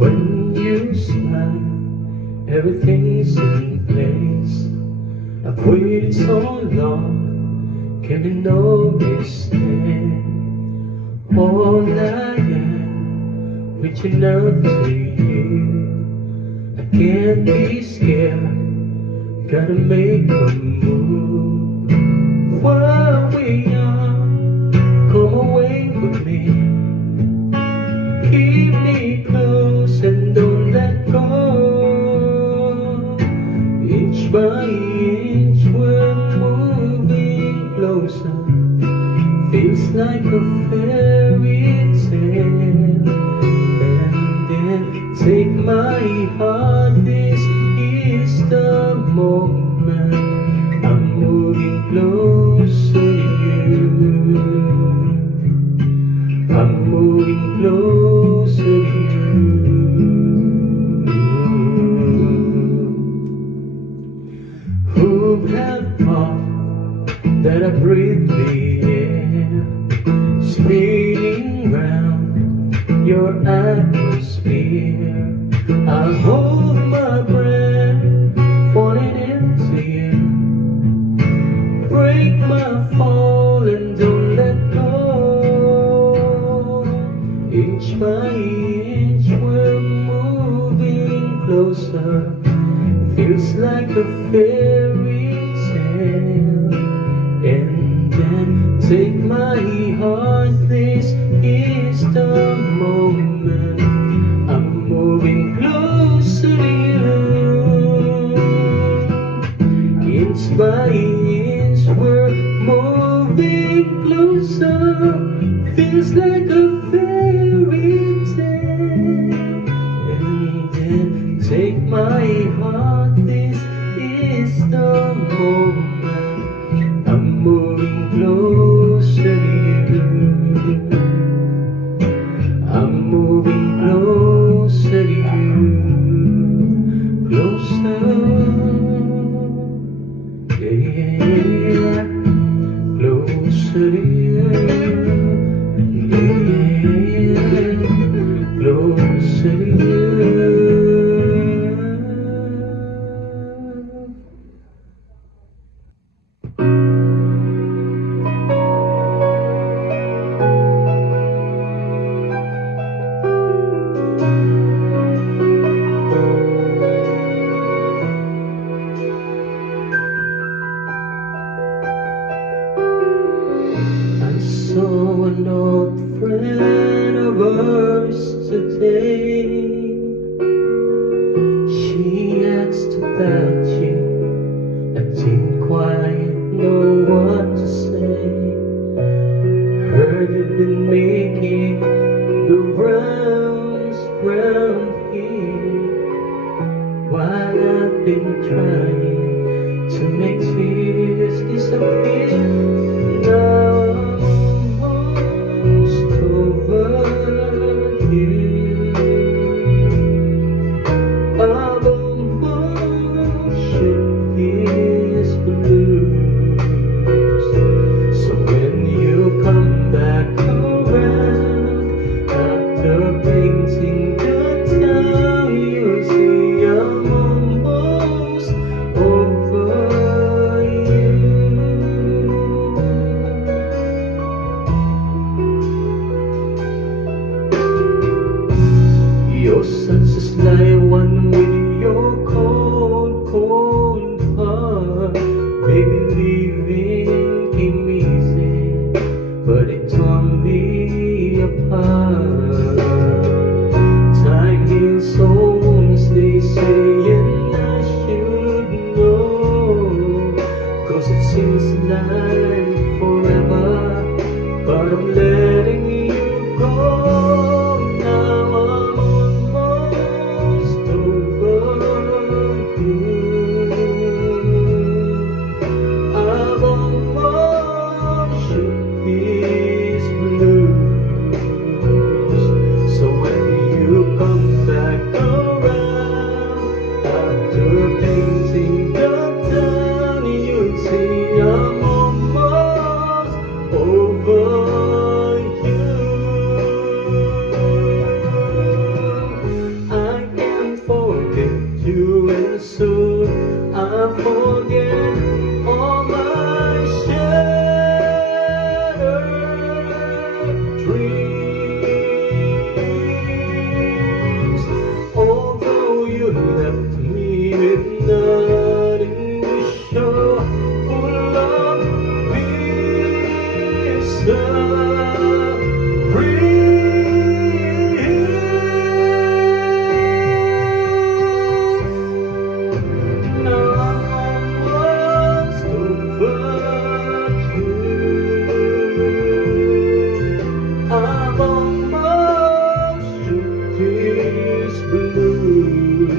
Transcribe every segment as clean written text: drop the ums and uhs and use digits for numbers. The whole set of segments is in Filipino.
When you smile, everything's in place. I've waited so long, can you notice that? All I am, reaching out to you. I can't be scared, gotta make a move. Where we are, come away with me. Keep me close and don't let go. Inch by inch we're moving closer. Feels like a fairy tale. And then take my heart, this is the moment. I'm moving closer to you. I'm moving closer to you. Who have thought that I breathe the air, spinning round your atmosphere? I hold my breath, falling into you. Break my fall and don't let go. Inch by inch we're moving closer. Feels like a fairy tale. And then take my heart, this is the moment. I'm moving closer to you. Inch by inch we're moving closer. Feels like a fairy tale. And then take my heart, this is the moment. I'm moving closer to you. I'm moving closer to you. Closer, yeah, closer to you. Yeah, closer to you. I saw an old friend of ours today. She asked about you. I didn't quite know what to say. Heard you've been making the rounds round here, while I've been trying to make tears disappear. Now I'm almost over you. I've almost shed these blues. So when you come back around, after painting the town, you'll see I'm almost over you. is blues.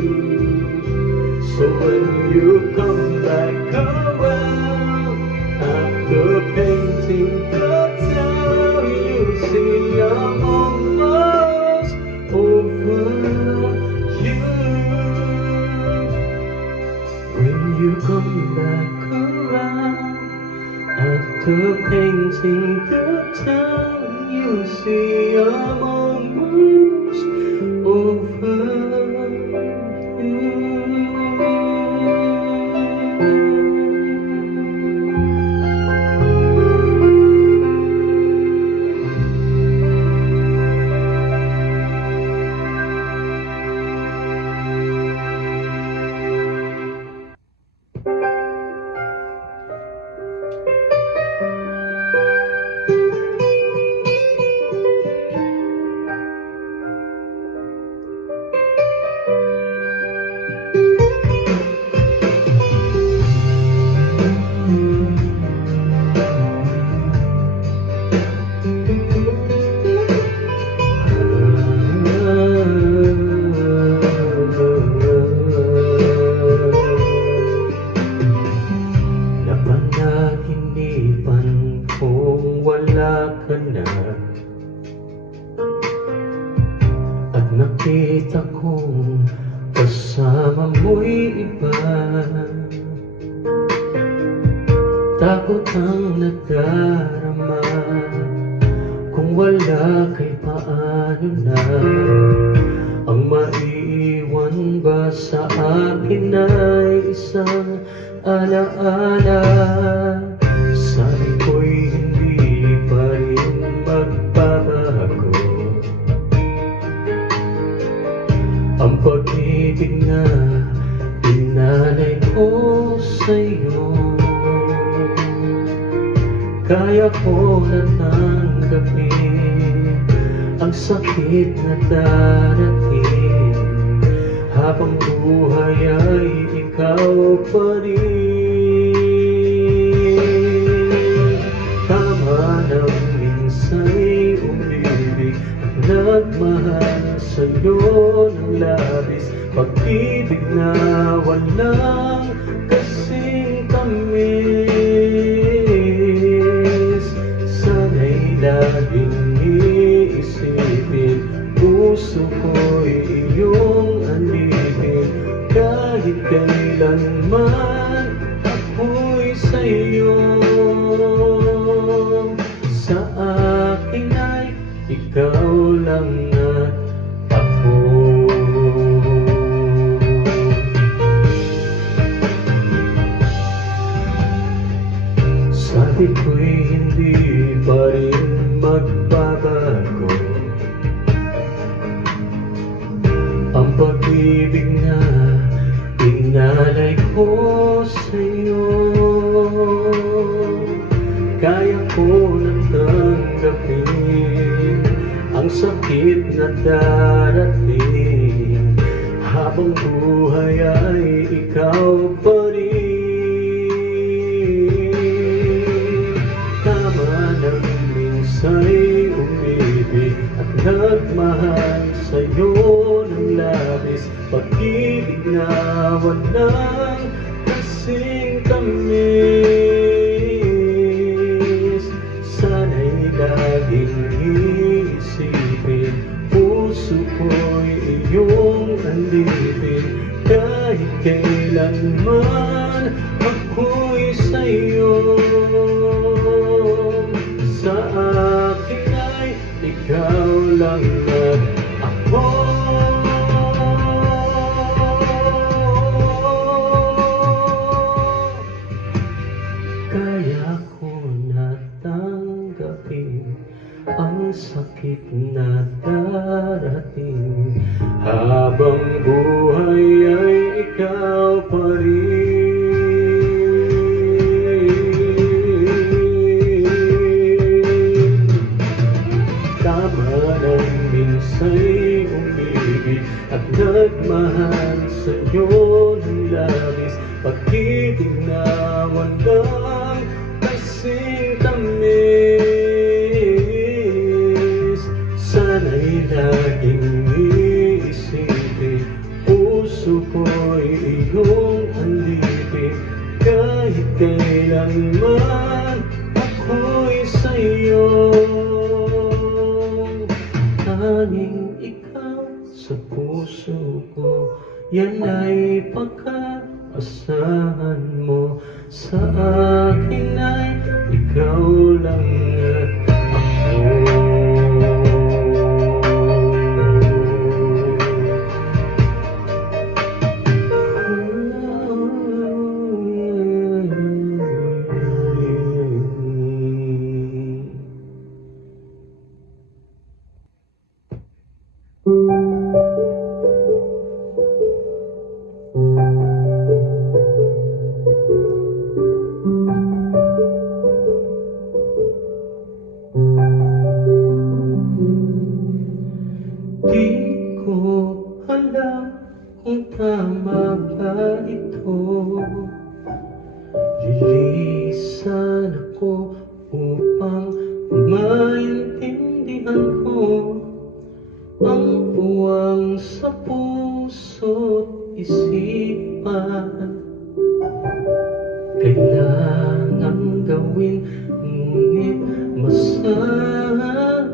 So when you come back around, after painting the town, you see I'm almost over you. When you come back around, after painting the town, you see I'm almost over you. Napanaginipan kong wala ka na, at nakita kong kasama mo'y iba. Takot ang nadarama, kung wala kay paano na. Ang maiiwan ba sa akin ay isang alaala. Sabi ko'y hindi pa rin magbabago ang pag-ibig na inalay ko sa'yo. Kaya ko na tanggapin ang sakit na darating, habang buhay ay ikaw pa rin. Tama nang minsa'y umibig at nagmahal sa'yo ng labis, pag-ibig na walang kasing tamis. Sana'y laging iisipin, puso ko'y iyong alipin. Kahit kailanman ako'y sa'yo, sa akin ay ikaw lang at ako. Sabi ko'y hindi pa rin magbabago ang pag-ibig na inalay ko sa'yo. Kaya ko nang tanggapin ang sakit na darating, habang buhay ay ikaw pa rin. Tama nang minsa'y umibig at nagmahal sa'yo ng labis, pag-ibig na walang kasing tamis. Sana'y laging iisipin, puso ko'y iyong alipin. Kahit kailanman ako'y sa'yo, sa akin ay ikaw lang at ako. Kaya ko natanggapin ang sakit na darating, habang buhay ay ikaw pa rin. Tama nang minsa'y umibig at nagmahal sa'yo ng labis, pag-ibig na walang kasing tamis. Sana'y laging iisipin, sa puso ko. Yan ay pagkaasahan mo. Sa akin ay ikaw lang at ako. Di ko alam kung tama ba ito. Lilisan ako upang maintindihan ko ang puwang sa puso't isipan. Kailangang gawin, ngunit masasaktan.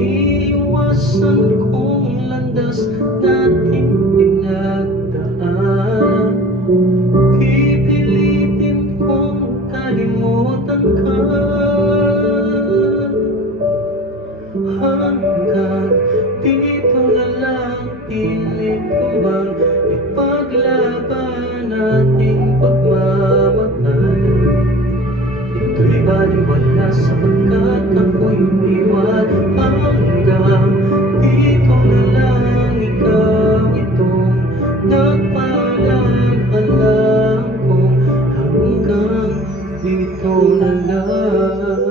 Iwasan kong landas nating pinagdaan. Pipilitin kong kalimutan ka. Hanggang dito na lang, pilit ko bang ipaglaban ating pagmamahal. Ito'y baliwala sapagkat ako'y iniwan. Hanggang dito na lang, ikaw itong nagpaalam-alam ko. Hanggang dito na lang.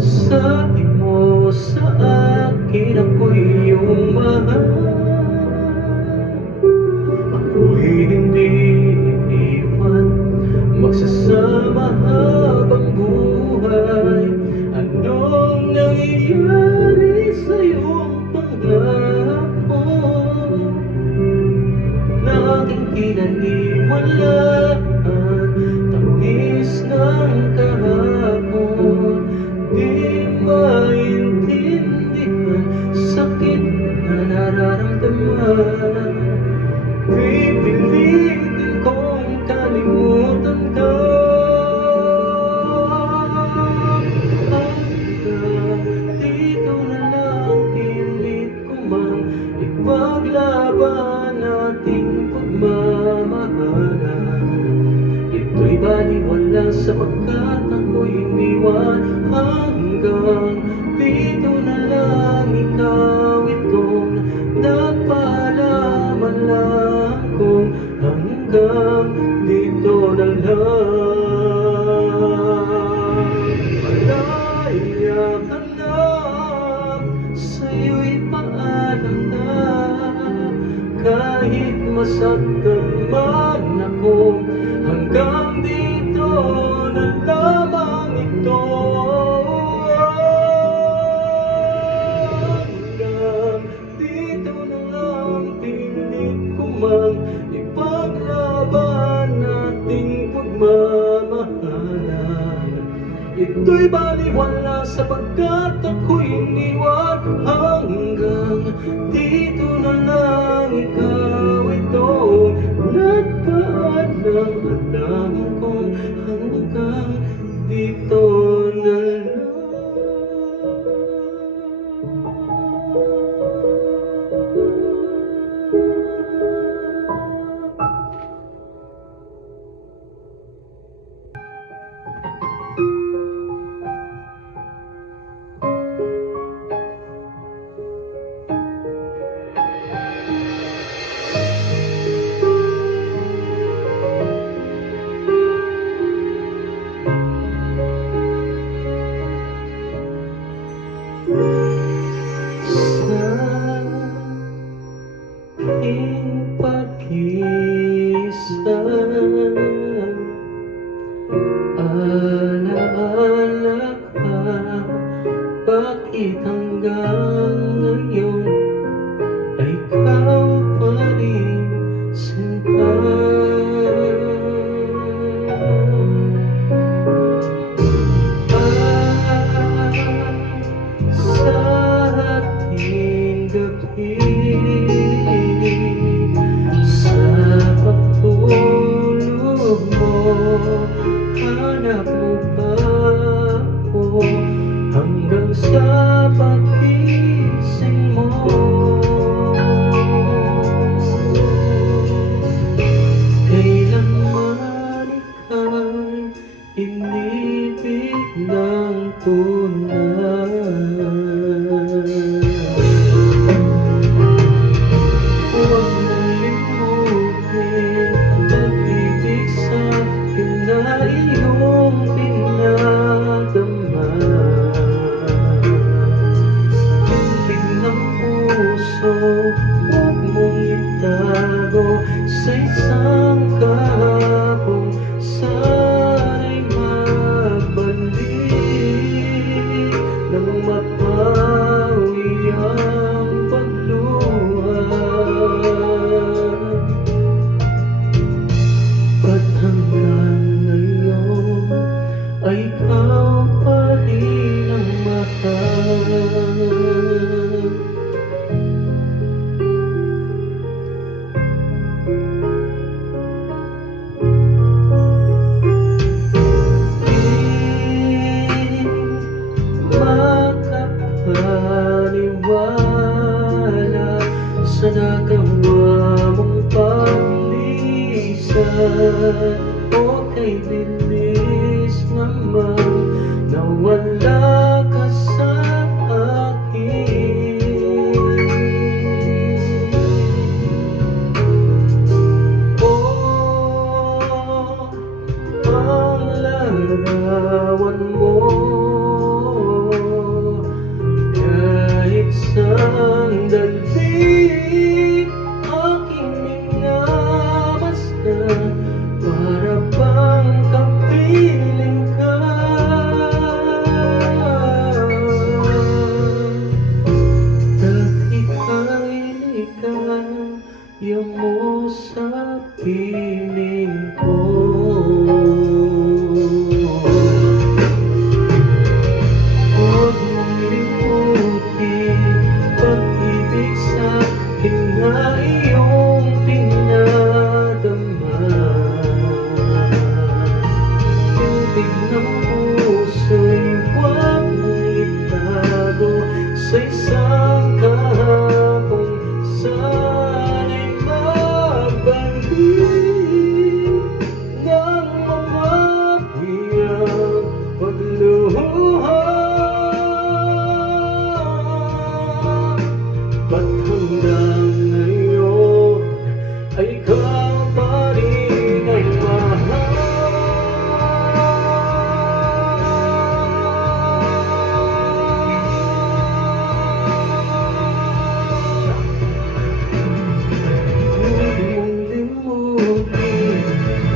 Sabi mo sa akin ako'y iyong mahal. Ako'y hindi iiwan, magsasama habang buhay. Anong nangyayari sa iyong pangako na aking pinaniwalaan? Tamis ng kahapon, di maintindihan, sakit na nararamdaman. Pipilitin kong kalimutan ka. Hanggang dito na lang, pilit ko mang ipaglaban ating pagmamahalan. Ito'y baliwala sapagkat ako'y iniwan. Hanggang dito na lang, ikaw itong nagpaalam-alam kong. Hanggang dito na lang. Malaya ka na, sa'yo'y paalam na. Kahit masaktan man ako, hanggang dito na lamang ito. Hanggang dito na lang, pilit ko mang ipaglaban ating pagmamahalan. Ito'y baliwala sapagkat ako'y iniwan. Hanggang dito na lang, ikaw itong nagpaalam-alam kong. Hanggang dito na lang. Alaala ka, bakit hanggang ngayon ay ikaw pa rin sinta? Huwag mong limutin pag-ibig sa'kin na iyong dinadama. Tindig ng puso, huwag mong itago sa isang kahapong sana'y magbalik nang mapawi ang pagluha. Ba't hanggang ngayon ay ikaw pa rin ang mahal? Makapaniwala sa nagawa mong paglisan, o kay bilis naman nawala ka sa akin. Oh, ang larawan mo kahit sandali aking minamasdan, para bang kapiling ka. Dahil ikaya mo sa piling ko. Huwag mong limutin pag-ibig sa'kin na iyong dinadama. Tindig ng puso'y huwag mong itago sa isang kahapong sana'y magbalik nang mapawi ang pagluha. Ba't hanggang ngayon ay ikaw pa rin ay mahal? Huwag mong limutin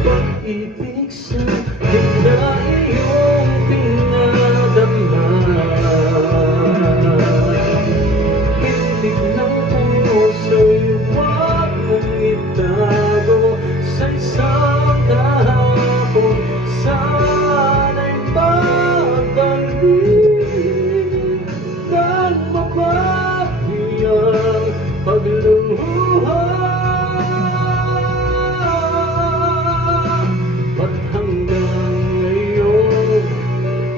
pag-ibig sa'kin na iyong pinadama. Tindig ng puso'y huwag mong itago sa isang kahapon sana'y magbalik nang mapawi ang pagluha. Ba't hanggang ngayon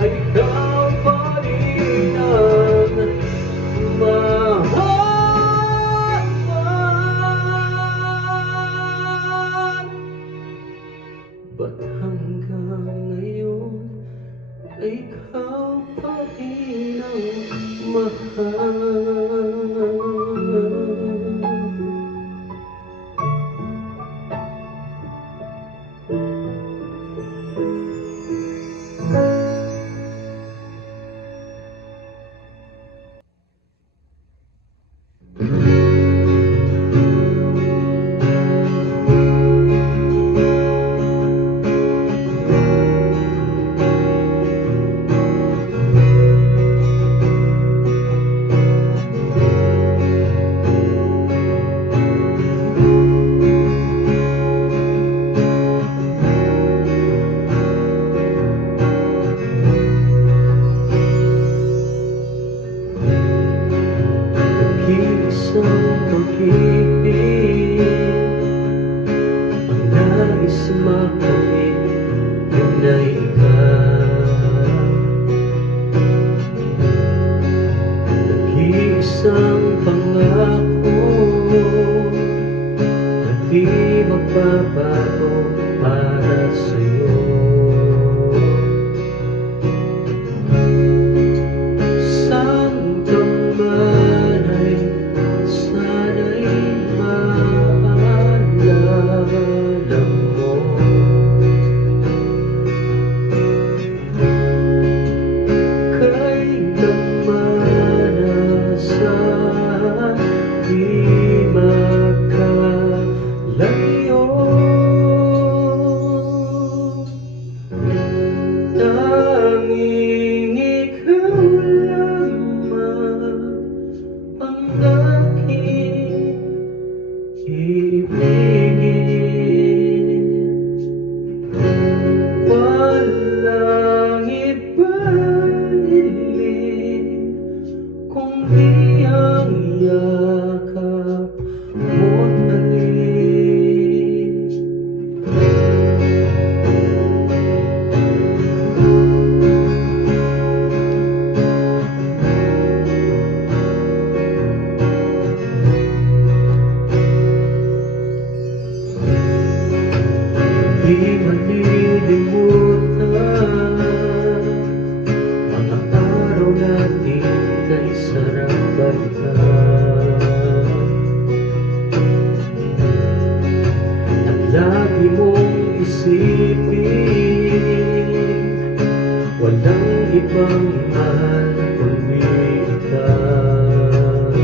ay ikaw pa rin ang mahal? Ba't hanggang ngayon ay ikaw pa rin ang mahal? ibang mahal kundi ikaw.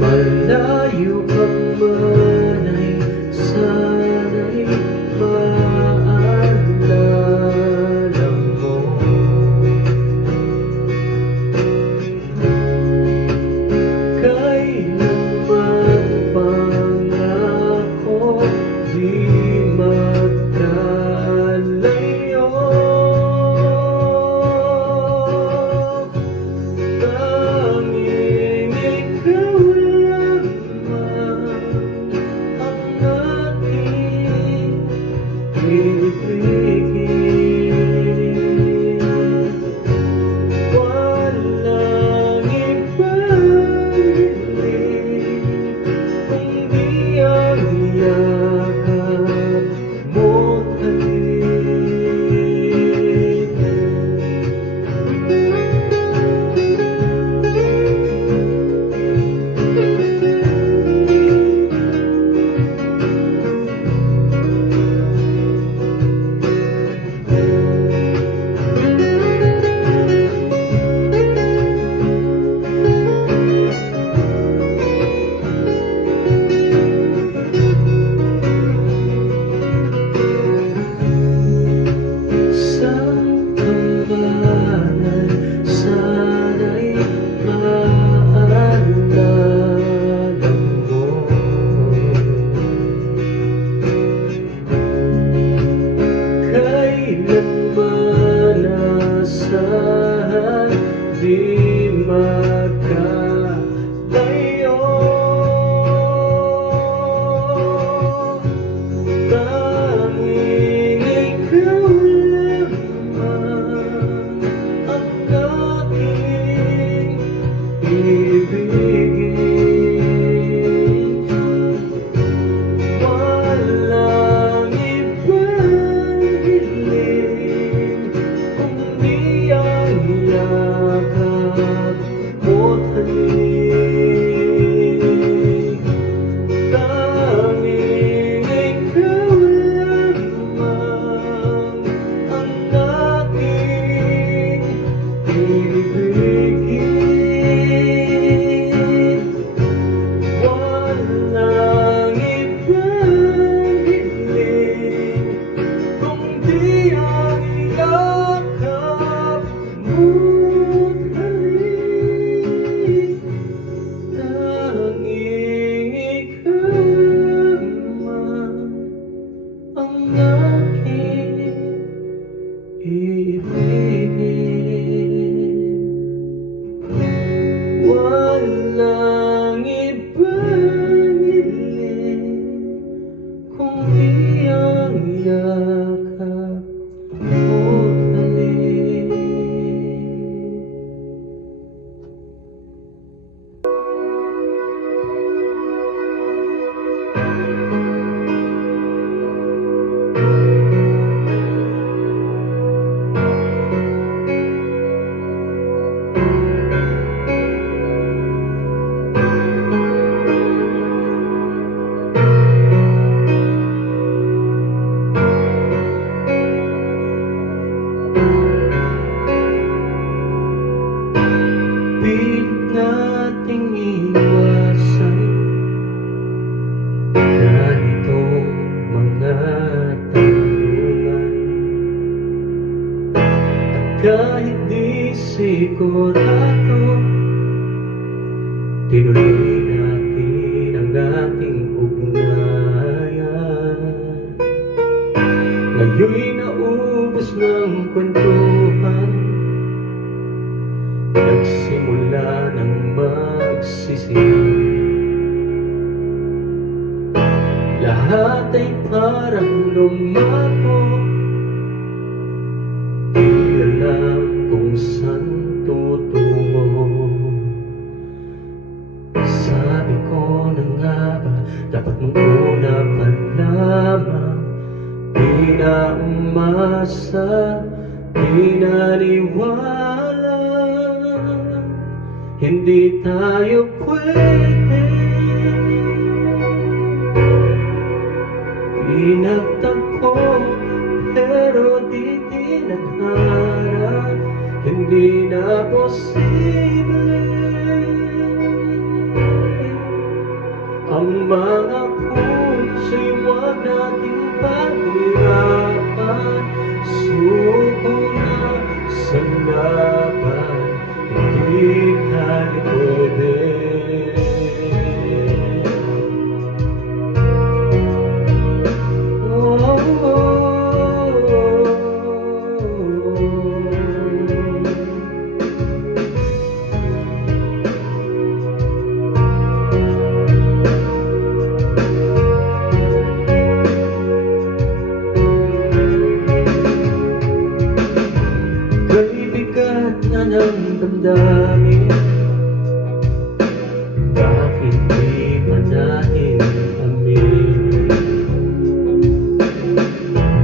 Malayo ka man ay sana'y maalala mo. Kailanman pangako di magkalayo. Tanging ikaw lamang ang aking ibigin. Walang ibang hiling kundi ang yakap mo't halik. Sa kamalan sana'y maalala mo. Kailanman asahan di magkalayo. Tanging ikaw lamang ang aking ibigin. Walang ibang hiling kundi ang yakap mo't halik. Tanging ikaw lamang ang aking ibigin. Walang ibang hiling kundi ang yakap mo't halik. Tanging ikaw lamang ang aking ibigin. Walang ibang hiling kundi ang yakap mo't halik. Pilit nating iwasan ganitong mga tanungan. At kahit di sigurado, tinuloy natin ang ating ugnayan. Ngayon'y naubos ng kwentuhan, nagsimula ng magsisihan. Lahat ay parang lumabo, di alam kung saan tutungo. Sabi ko na nga ba, dapat nung una pa lamang di na umasa, di naniwala. Hindi tayo pwede, pinagtagpo pero di posible. Ang mga puso'y huwag nating pahirapan. Suko na sa laban, hindi tayo pwede. Bigat na ng damdamin, bakit di pa natin aminin?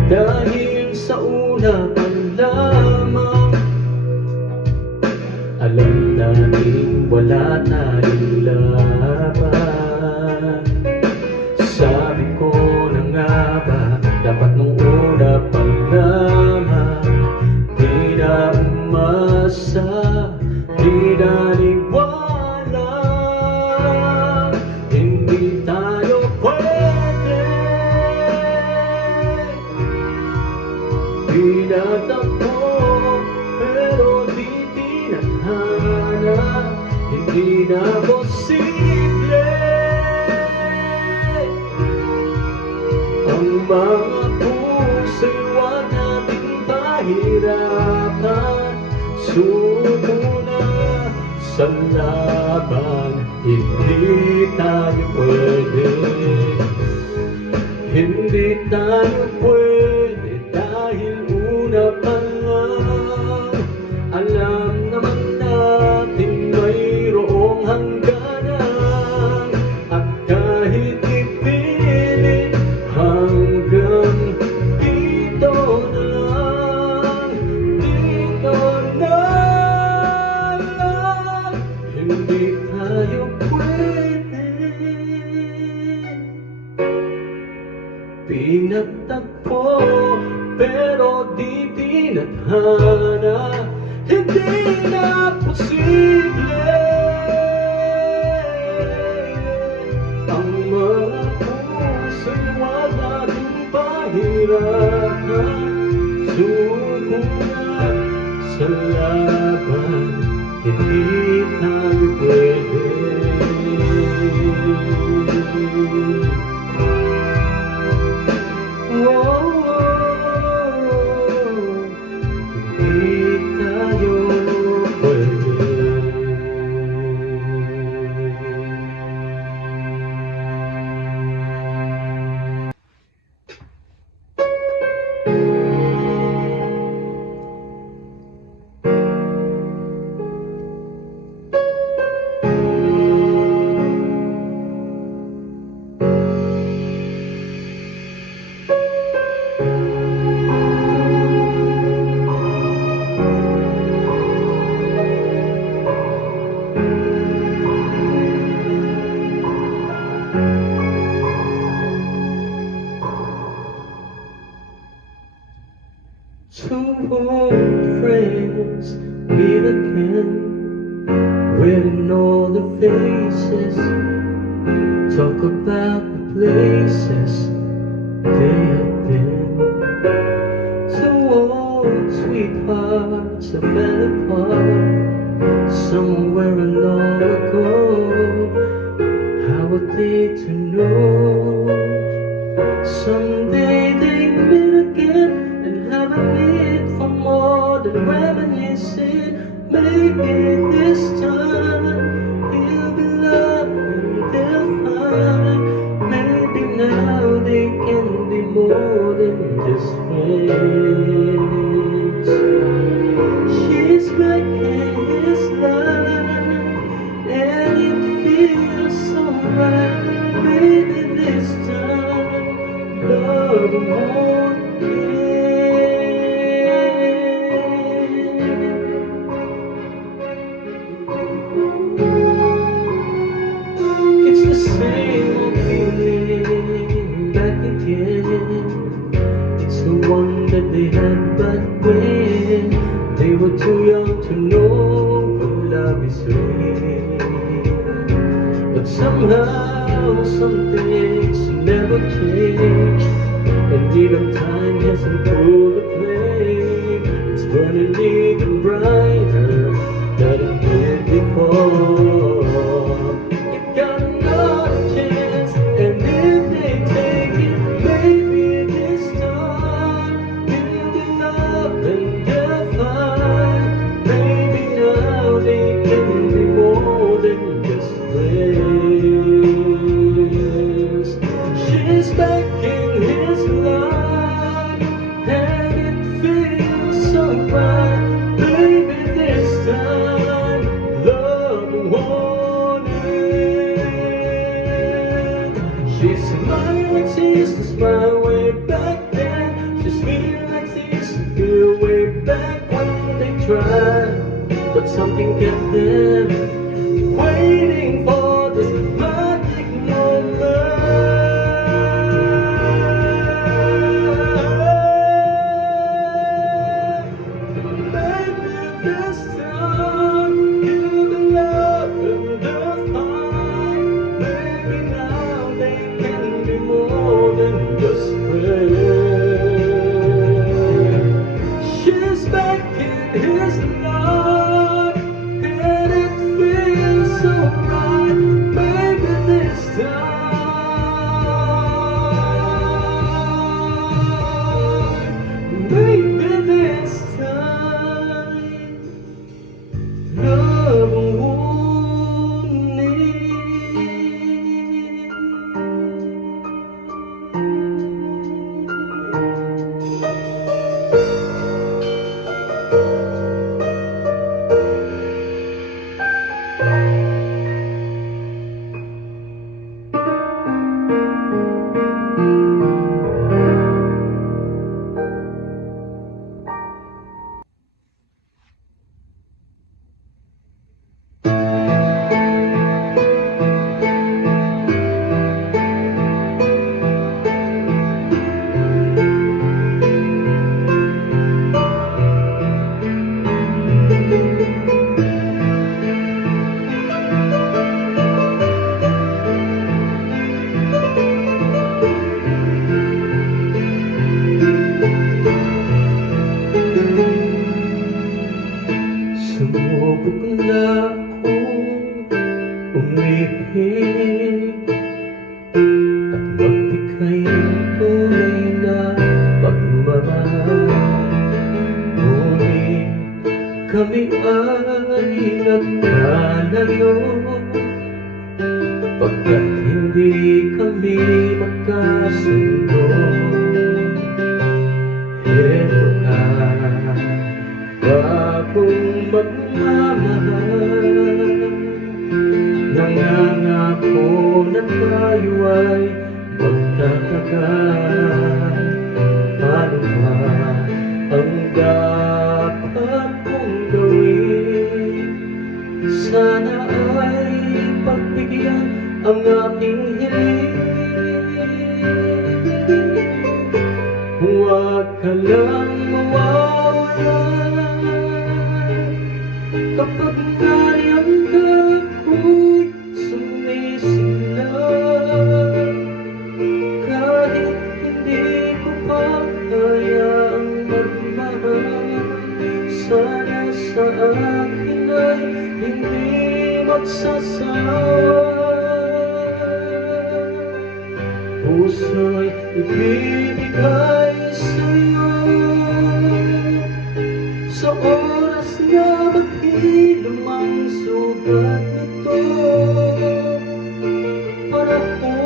Dahil sa una pa lamang, alam natin wala tayong laban. Sabi ko na nga ba, dapat nung una pa lamang di na umasa, di naniwala, hindi tayo pwede. Pinatakbo pero di tinadhana, hindi na posible. Ang mga puso'y huwag nating pahirapan. Suko na sa laban, hindi tayo pwede. Hindi tayo pwede dahil una pa lang, alam naman natin mayroong hangganan. At kahit ipilit, hanggang dito na lang, dito na lang, hindi tayo pwede. Pinagtagpo pero di tinadhana, hindi na posible. Ang mga puso'y huwag nating pahirapan. Suko na sa laban, hindi tayo pwede. Two old friends meet again, wearing all the faces, talk about the places they have been. Two old sweethearts that fell apart somewhere long ago. How are they to know? Someday they meet again and have a need for more than reminiscing. Maybe this time he'll be loved and they'll find. Maybe now they can be more than just friends. She's back in his life and it feels so right. Maybe this time love won't It's the same old feeling back again. It's the one that they had back when they were too young to know Somehow some things never change, and even time hasn't pulled the flame. It's burning even brighter than it did before. You got another chance, and if they take it, maybe this time you'll be loved and they'll find. Maybe now they can be more than just friends. She's back in his life, and it feels so right. Baby, this time love won't end. She's smiling like she used to smile way back then. She's feeling like she used to feel way back when they tried, but something kept them waiting for this magic moment. Maybe this time you'll be loved and they'll find. Maybe now they can be more than just friends. She's back in his life, and it feels so right. Maybe this time, maybe this time, love won't need. Sumubok na akong umibig at magbigay ng tunay na pagmamahal. Ngunit kami ay nagkalayo, pagkat hindi kami magkasundo. Heto ka, bagong magmamahal, nangangako na tayo ay magtatagal. Paano ba ang dapat kong gawin? Sana ay pagbigyan ang aking hiling. Huwag ka lang mawawala kapag nariyan ako'y sumisilaw. Kahit hindi ko pa kayang magmahal, sana sa akin ay hindi magsasawa. Puso'y ibibigay sa'yo sa oras na maghilom ang sugat nito. Para kung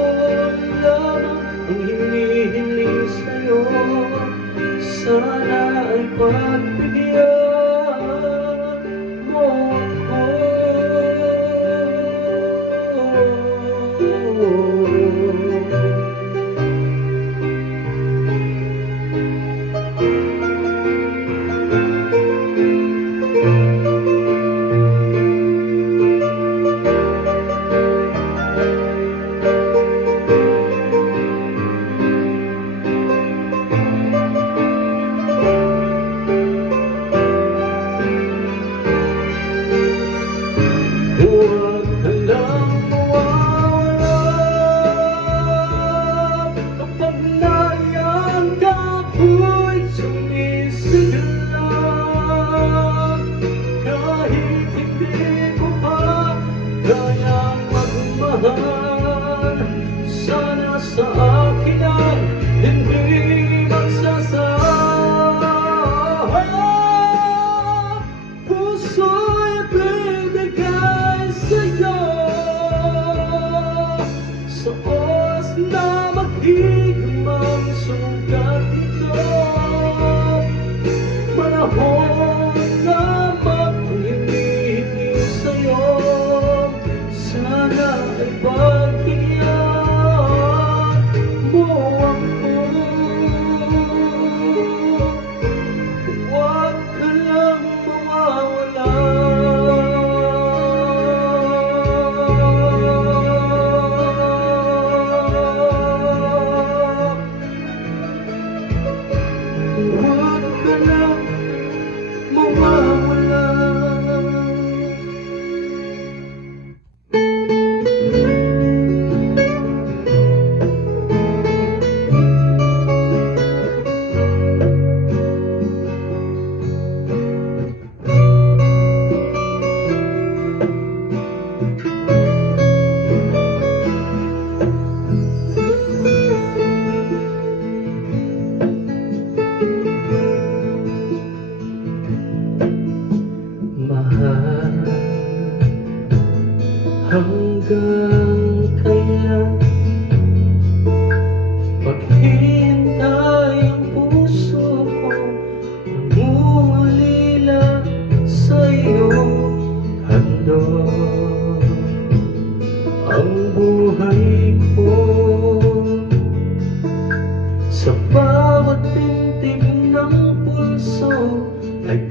lamang ang hinihiling sa'yo, sana ay pagbigyan mo ako.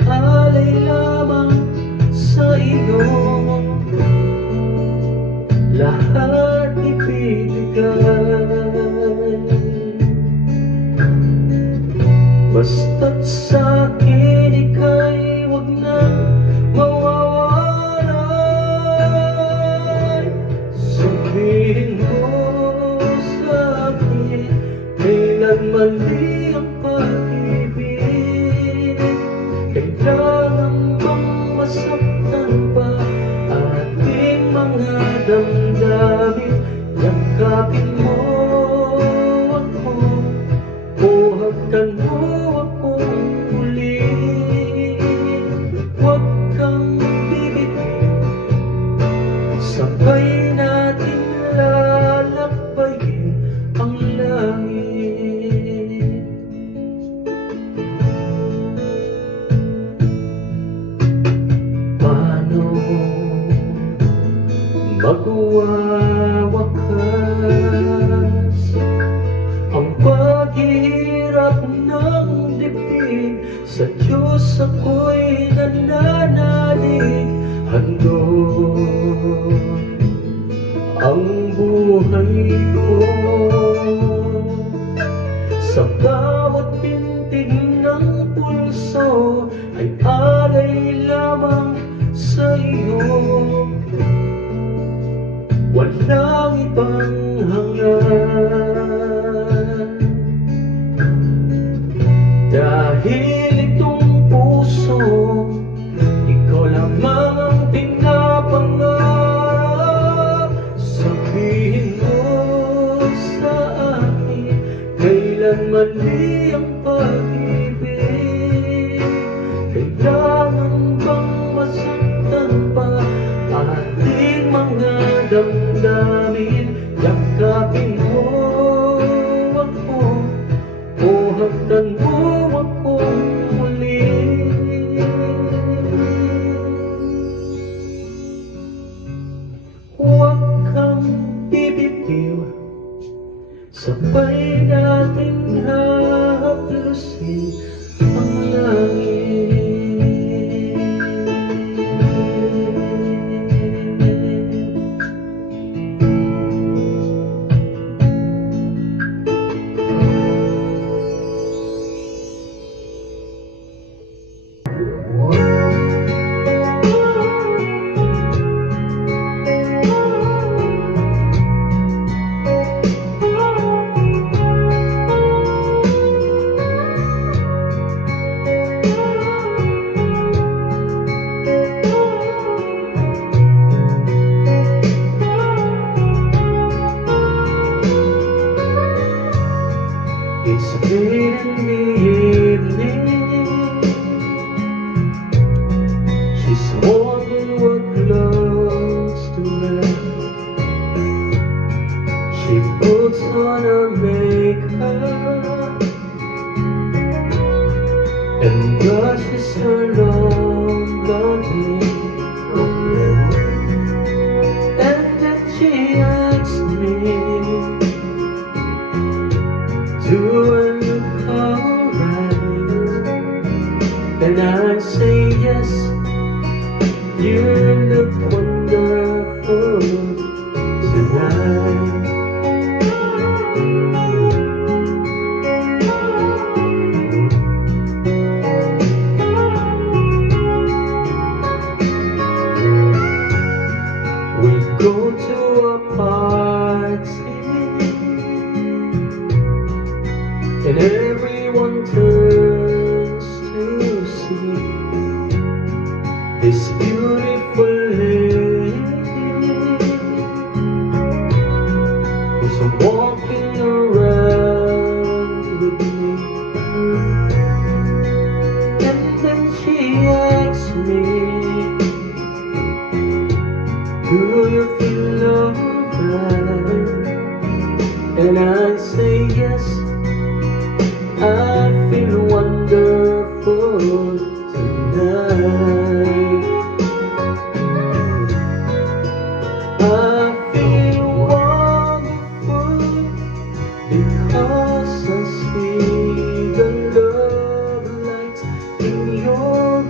alay lamang sa iyo. Lahat ibibigay, basta't sa'kin ika'y huwag nang mawawalay. Sabihin mo sa'kin, kailan mali ang pag-ibig? Kailangan bang masaktan pa ating mga damdamin? Yakapin mo ako o hagkan mo akong muli. Huwag kang bibigyan, sabay natin lalakbayin ang langit. Paano magwawakas ang paghihirap ng dibdib? Sa Diyos ako'y nananalig, handog ang buhay ko. Sa bawat pintig ng pulso ay alay lamang sa iyo. Walang ibang hangad, dahil itong puso ikaw lamang ang pinapangarap. Sabihin mo sa akin, kailan mali ang pag-ibig? Kailangan bang masaktan pa ating mga damdamin? Yakapin mo ako o hagdan mo akong muli. Huwag kang bibitiw, sabay nating hahaplusin ang langit. It's late in the evening, she's holding her clothes to wear. She puts on her makeup and brushes her long blonde hair. And then she asks me, do I look alright? And I say yes, you look wonderful tonight. We go to a party and everyone turns to see this beautiful lady who's walking around with me. And then she asks me, do you feel alright? And I say yes, I feel wonderful tonight. I feel wonderful because I see the love lights in your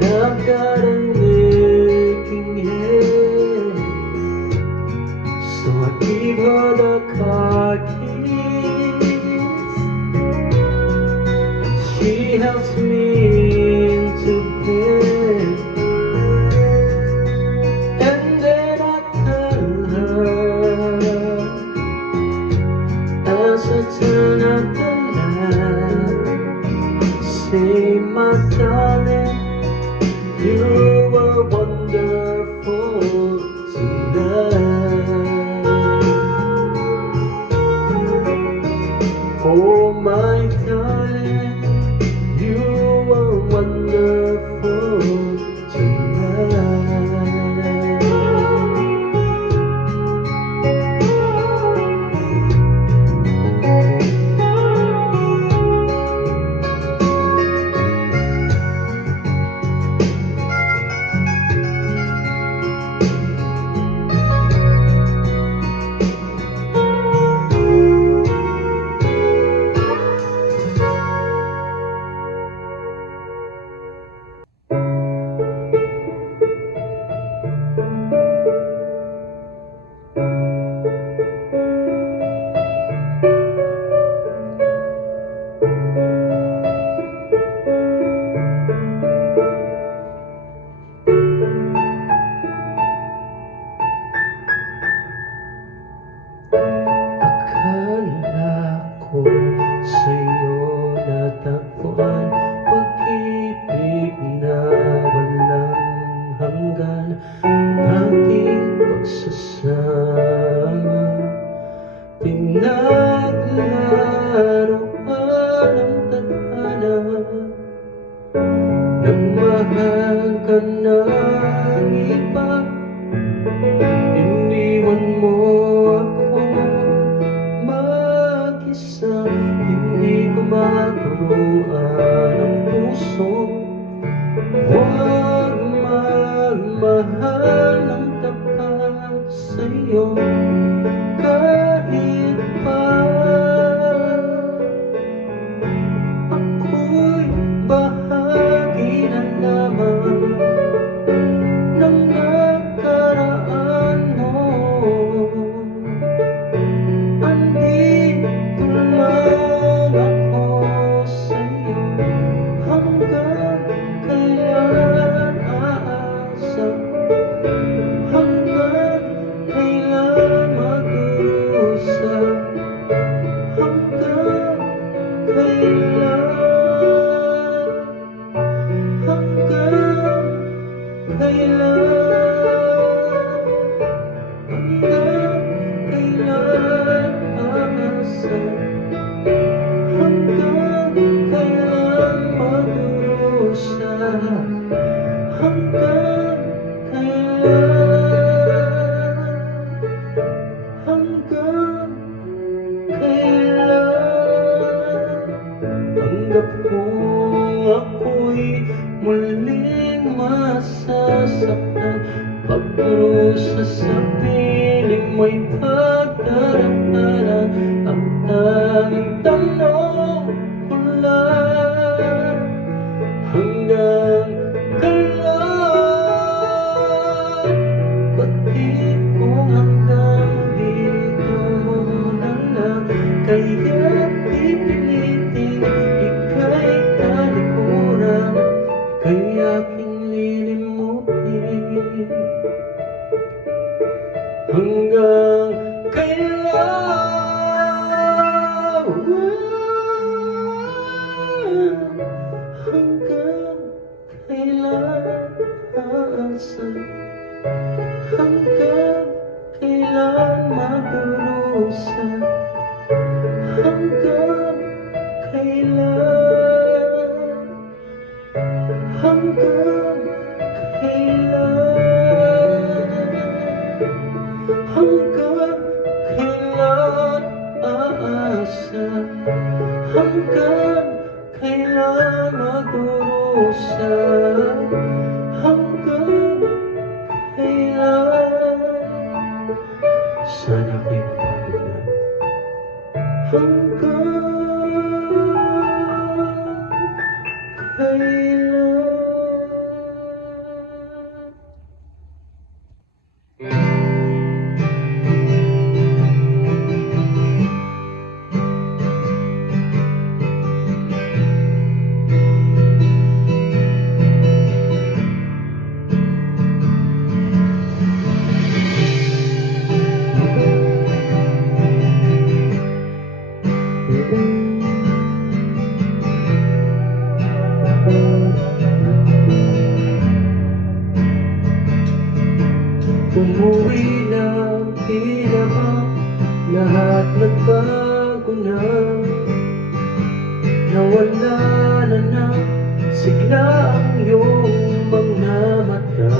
And I've got an aching head, so I give her the car keys. She helps me into bed, and then I tell her, as I turn out the light, say, my darling, you were wonderful tonight. Oh, my darling, you were wonderful tonight. Akala ko sa'yo natagpuan pag-ibig na walang hanggan, ating pagsasama, pinaglaruan ng tadhana. Nagmahal ka ng iba, iniwan mo ako mag-isa. Hindi ko maturuan ang puso, huwag magmahal ng tapat sa'yo kahit pa ako'y bahagi na lamang ng nakaraan mo. Andito lang ako sa'yo, hanggang kailan aasa, hanggang kailan magdurusa, hanggang kailan, hanggang kailan, hanggang kailan aasa, hanggang kailan magdurusa, hanggang kailan, hanggang kailan. Tanggap kong ako'y muling masasaktan, pagdurusa sa piling mo'y pagdaraanan. Ang tanging tanong ko lang, hanggang kailan? Batid kong hanggang dito na lang, kaya't pipilitin ika'y talikuran, ika'y aking lilimutin. Hanggang kailan? Hanggang kailan aasa, hanggang kailan magdurusa, hanggang kailan, hanggang kailan, hanggang kailan aasa, hanggang kailan magdurusa, hanggang kailan. Sana ako'y mapagod na. Hanggang kailan? iyong mga mata.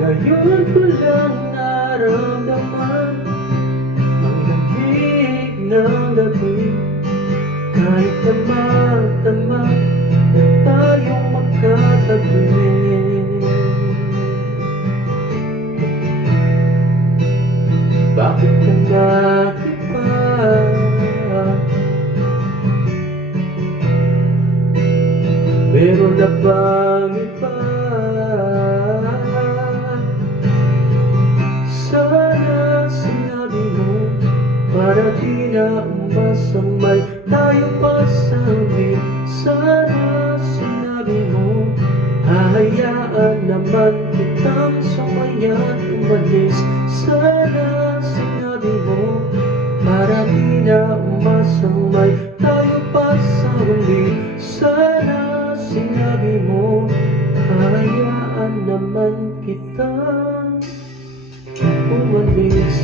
Ngayon ko lang naramdaman ang lamig ng gabi. Kahit na magdamag na tayong magkatabi. Bakit ka nag-iba? Meron na bang iba? Sana sinabi mo para di na masamay tayo pa sa huli. Sana sinabi mo hahayaan naman kitang sumaya't umalis. Sana sinabi mo para di na masamay tayo pa sa huli. Sana sinabi mo hahayaan naman kitang umalis.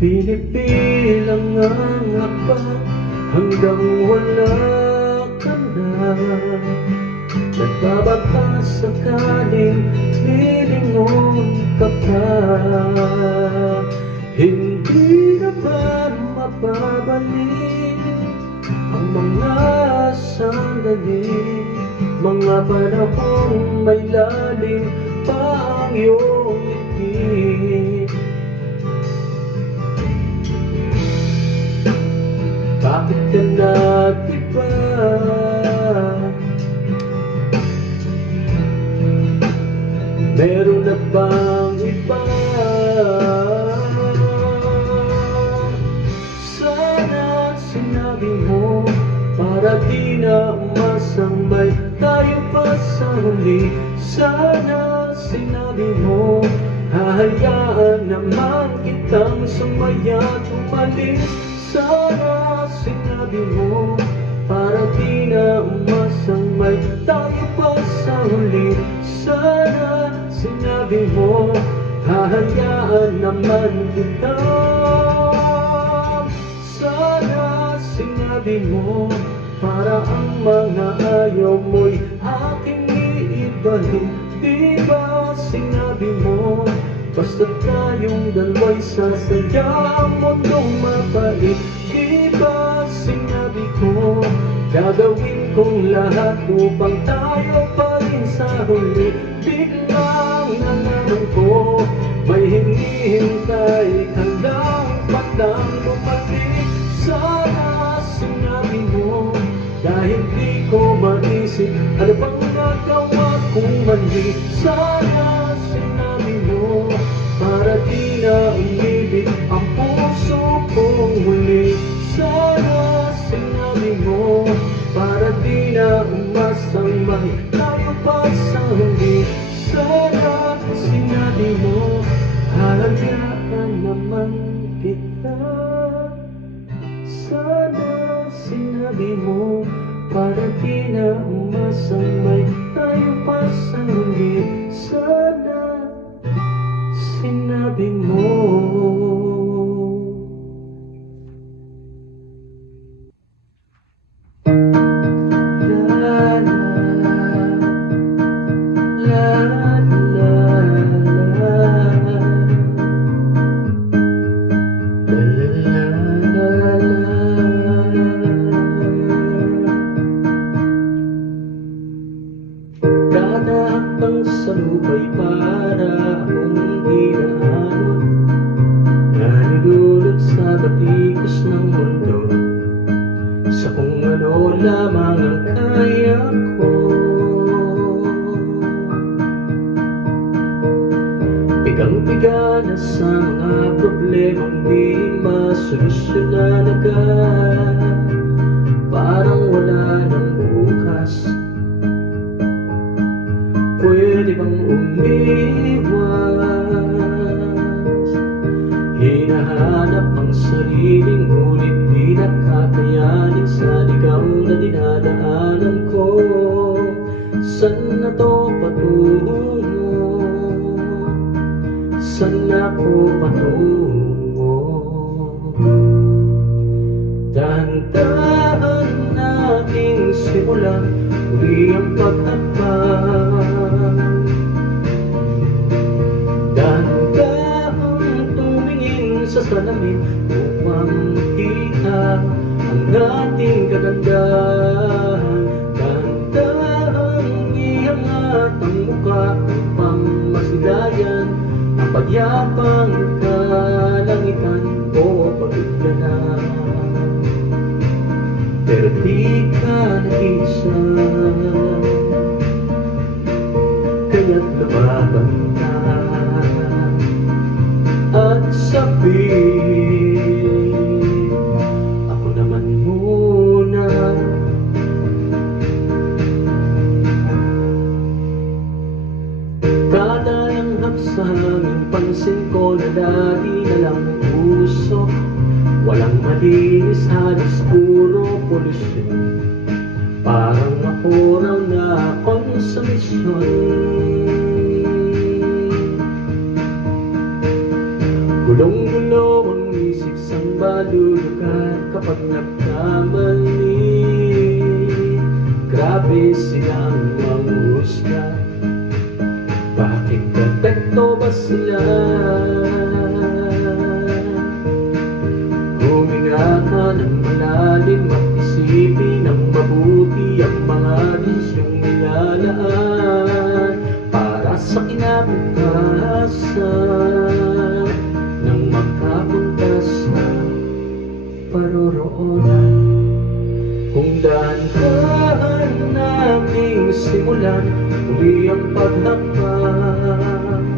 Pinipilang ang hakbang hanggang wala ka na. Nagbabaka sakaling lilingon ka pa. Hindi na ba mapabalik ang mga sandali, mga panahong may lalim pa ang iyong ngiti? Bakit ka nag-iba? Meron na bang iba? Sana sinabi mo para di na masamay tayo pa sa huli. Sana sinabi mo hahayaan naman kitang sumaya't umalis. Sana sinabi mo para di na masamay tayo pa sa huli. Sana sinabi mo hahayaan naman kita. Sana sinabi mo para ang mga ayaw mo'y aking iibalik. Di ba sinabi mo basta tayong dalawa'y sasaya ang mundong mabait? Di ba sinabi ko gagawin kong lahat upang tayo pa rin sa huli? Biglang nalaman ko may hinihintay ka lang patang bumalik. Sana sinabi mo dahil di ko maisip ano bang nagawa kong mali. Sana sinabi mo para di na umibig ang puso kong muli. Sana sinabi mo para di na umasamay tayo pa sa huli. Sana sinabi mo hahayaan naman kita. Sana sinabi mo para di na umasamay tayo pa sa huli. Sana sinabi mo. Dadahakbang sa lupa'y para akong dinaanon, nanululot sa batikos ng mundo, sa kung ano lamang ang kaya ko. Pigang-piga na sa mga problemang di masolusyonan agad, parang wala ng bukas. Pwede bang umiwas? Hinahanap ang sariling ngunit di nakakayanin sa ligaw na dinadaanan ko. Saan na to patungo? ko patungo. Dahan-dahan nating simulan muli ang paghakbang. Dahan-dahang tumingin sa salamin upang makita ang ating kagandahan. Dahan-dahang iangat ang mukha upang masilayan ang pagyapang kalangitan o pagiglanan. Pero di ka nag-isa, kaya't lumaban ka at sabihin, ako naman muna. Kada ang haksangin, pansin ko na lagi na lang puso. Walang malinis, halos puro polusyon. Parang ako raw na konsumisyon. Gulong-gulo ang isip, saan ba lulugar kapag nagkamali? Grabe silang manghusga, bakit perfecto ba sila? Huminga ka ng malalim at isipin ng mabuti ang mga disyong nilalaan para sa kinabukasan nang magkapunta sa paroroonan. Kung dahan-dahan nating simulan muli ang paghakbang.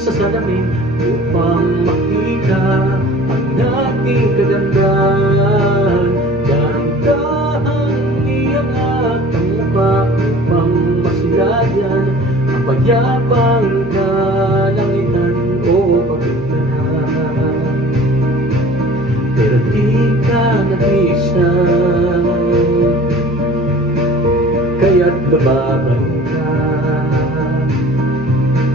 Sa salamin upang makita ang ating kagandahan. Dahan-dahan iangat ang mukha upang masilayan ang pagyapang kalangitan o pagiglanan. Pero di ka nag-isa, kaya't lumaban ka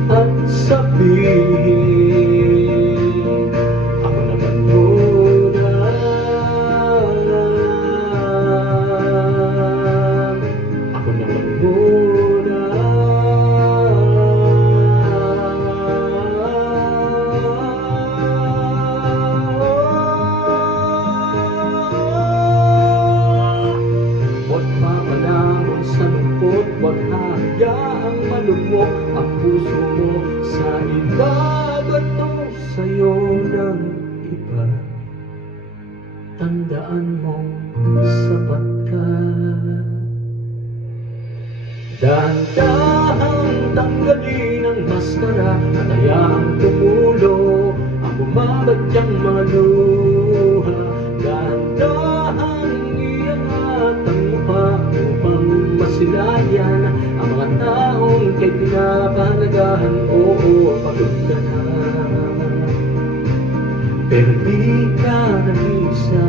at sabihin, ako naman muna. Ako naman muna. Huwag papalamon sa lungkot, huwag hahayaang malubog ang puso mo sa iba, bato sa'yo ng iba. Tandaan mong sapat ka. Dahan-dahang tanggalin ang maskara at hayaang tumulo ang bumabadyang mga luha. Dahan-dahang iangat ang mukha upang masilayan ang mga taong kay pinapahalagahan, oo, pagod ka na. Pero di ka nag-isa,